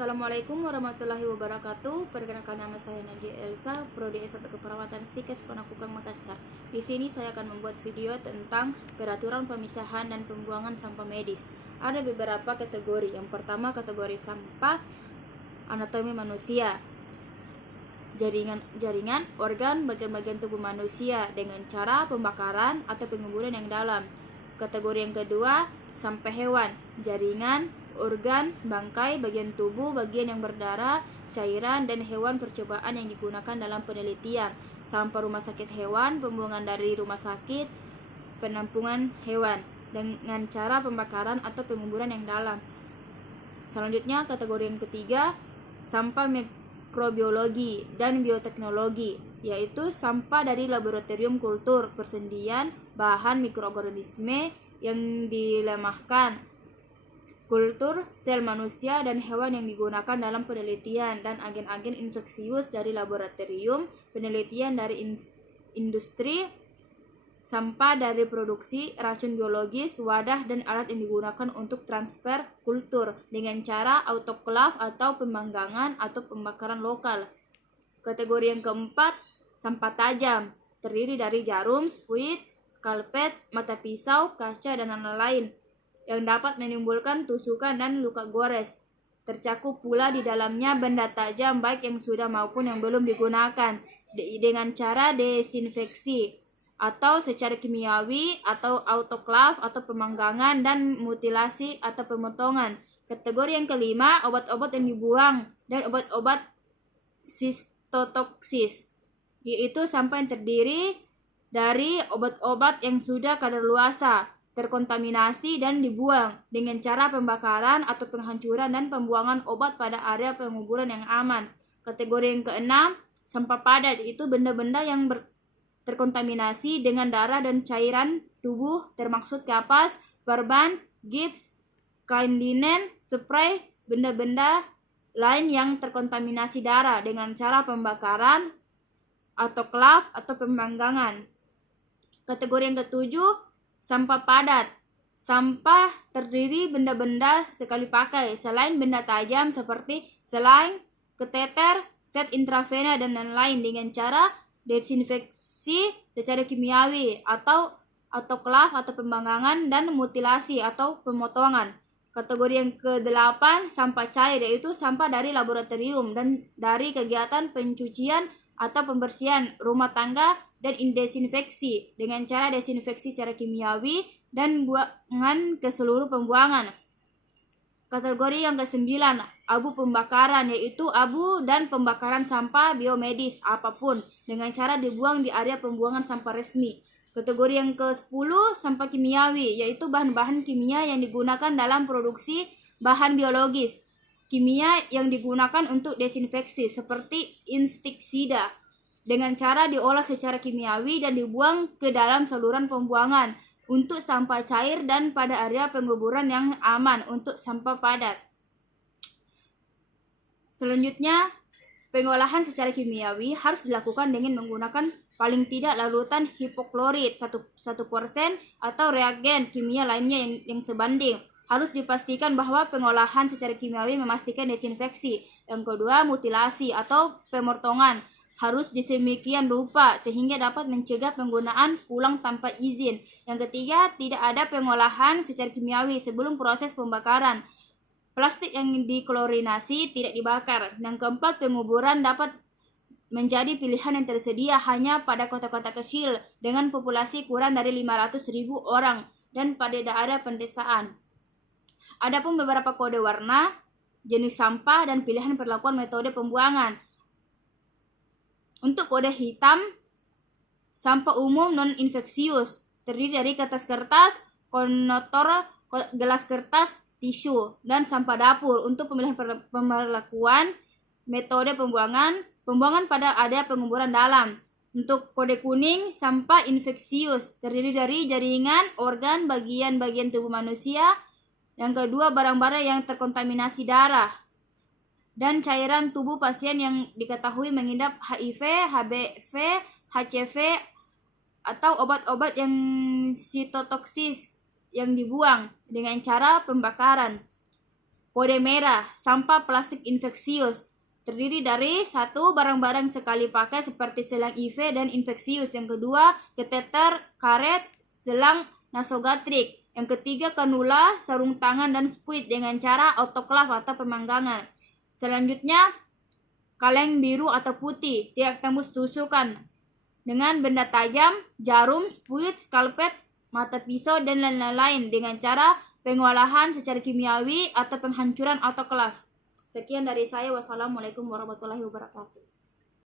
Assalamualaikum warahmatullahi wabarakatuh. Perkenalkan, nama saya Nadia Elsa, Prodi S1 Keperawatan Stikes Panakukang Makassar. Di sini saya akan membuat video tentang peraturan pemisahan dan pembuangan sampah medis. Ada beberapa kategori. Yang pertama, kategori sampah anatomi manusia. Jaringan organ bagian-bagian tubuh manusia dengan cara pembakaran atau penguburan yang dalam. Kategori yang kedua, sampah hewan. Jaringan organ, bangkai, bagian tubuh, bagian yang berdarah, cairan, dan hewan percobaan yang digunakan dalam penelitian. Sampah rumah sakit hewan, pembuangan dari rumah sakit, penampungan hewan dengan cara pembakaran atau penguburan yang dalam. Selanjutnya, kategori yang ketiga, sampah mikrobiologi dan bioteknologi, yaitu sampah dari laboratorium kultur, persendian, bahan mikroorganisme yang dilemahkan, kultur sel manusia dan hewan yang digunakan dalam penelitian, dan agen-agen infeksius dari laboratorium, penelitian dari industri, sampah dari produksi, racun biologis, wadah dan alat yang digunakan untuk transfer kultur dengan cara autoklav atau pemanggangan atau pembakaran lokal. Kategori yang keempat, sampah tajam, terdiri dari jarum, spuit, skalpet, mata pisau, kaca, dan lain-lain yang dapat menimbulkan tusukan dan luka gores. Tercakup pula di dalamnya benda tajam baik yang sudah maupun yang belum digunakan dengan cara desinfeksi atau secara kimiawi atau autoklav atau pemanggangan dan mutilasi atau pemotongan. Kategori yang kelima, obat-obat yang dibuang dan obat-obat sitotoksis, yaitu sampah yang terdiri dari obat-obat yang sudah kadaluarsa, terkontaminasi dan dibuang dengan cara pembakaran atau penghancuran dan pembuangan obat pada area penguburan yang aman. Kategori yang keenam, sampah padat, yaitu benda-benda yang terkontaminasi dengan darah dan cairan tubuh, termaksud kapas, perban, gips, kain linen, spray, benda-benda lain yang terkontaminasi darah dengan cara pembakaran, autoklav atau pemanggangan. Kategori yang ketujuh, sampah padat. Sampah terdiri benda-benda sekali pakai selain benda tajam seperti selain, kateter, set intravena, dan lain-lain dengan cara desinfeksi secara kimiawi atau autoklav atau pemanggangan dan mutilasi atau pemotongan. Kategori yang ke-8, sampah cair, yaitu sampah dari laboratorium dan dari kegiatan pencucian atau pembersihan rumah tangga dan desinfeksi dengan cara desinfeksi secara kimiawi dan buangan ke seluruh pembuangan. Kategori yang ke-9, abu pembakaran, yaitu abu dan pembakaran sampah biomedis apapun dengan cara dibuang di area pembuangan sampah resmi. Kategori yang ke-10, sampah kimiawi, yaitu bahan-bahan kimia yang digunakan dalam produksi bahan biologis, kimia yang digunakan untuk desinfeksi seperti insektisida dengan cara diolah secara kimiawi dan dibuang ke dalam saluran pembuangan untuk sampah cair dan pada area penguburan yang aman untuk sampah padat. Selanjutnya, pengolahan secara kimiawi harus dilakukan dengan menggunakan paling tidak larutan hipoklorit 1% atau reagen kimia lainnya yang sebanding. Harus dipastikan bahwa pengolahan secara kimiawi memastikan desinfeksi. Yang kedua, mutilasi atau pemotongan harus disemikian rupa sehingga dapat mencegah penggunaan ulang tanpa izin. Yang ketiga, tidak ada pengolahan secara kimiawi sebelum proses pembakaran. Plastik yang diklorinasi tidak dibakar. Yang keempat, penguburan dapat menjadi pilihan yang tersedia hanya pada kota-kota kecil dengan populasi kurang dari 500.000 orang dan pada daerah pedesaan. Adapun beberapa kode warna, jenis sampah, dan pilihan perlakuan metode pembuangan. Untuk kode hitam, sampah umum non-infeksius, terdiri dari kertas-kertas, konotor, gelas kertas, tisu, dan sampah dapur. Untuk pemilihan perlakuan metode pembuangan pada area penguburan dalam. Untuk kode kuning, sampah infeksius, terdiri dari jaringan, organ, bagian-bagian tubuh manusia. Yang kedua, barang-barang yang terkontaminasi darah dan cairan tubuh pasien yang diketahui mengidap HIV, HBV, HCV, atau obat-obat yang sitotoksis yang dibuang dengan cara pembakaran. Kode merah, sampah plastik infeksius. Terdiri dari 1. Barang-barang sekali pakai seperti selang IV dan infeksius. Yang kedua, kateter, karet, selang nasogatrik. Yang ketiga, kanula, sarung tangan, dan spuit dengan cara autoklav atau pemanggangan. Selanjutnya, kaleng biru atau putih, tidak tembus tusukan dengan benda tajam, jarum, spuit, skalpet, mata pisau, dan lain-lain dengan cara pengolahan secara kimiawi atau penghancuran autoklav. Sekian dari saya. Wassalamualaikum warahmatullahi wabarakatuh.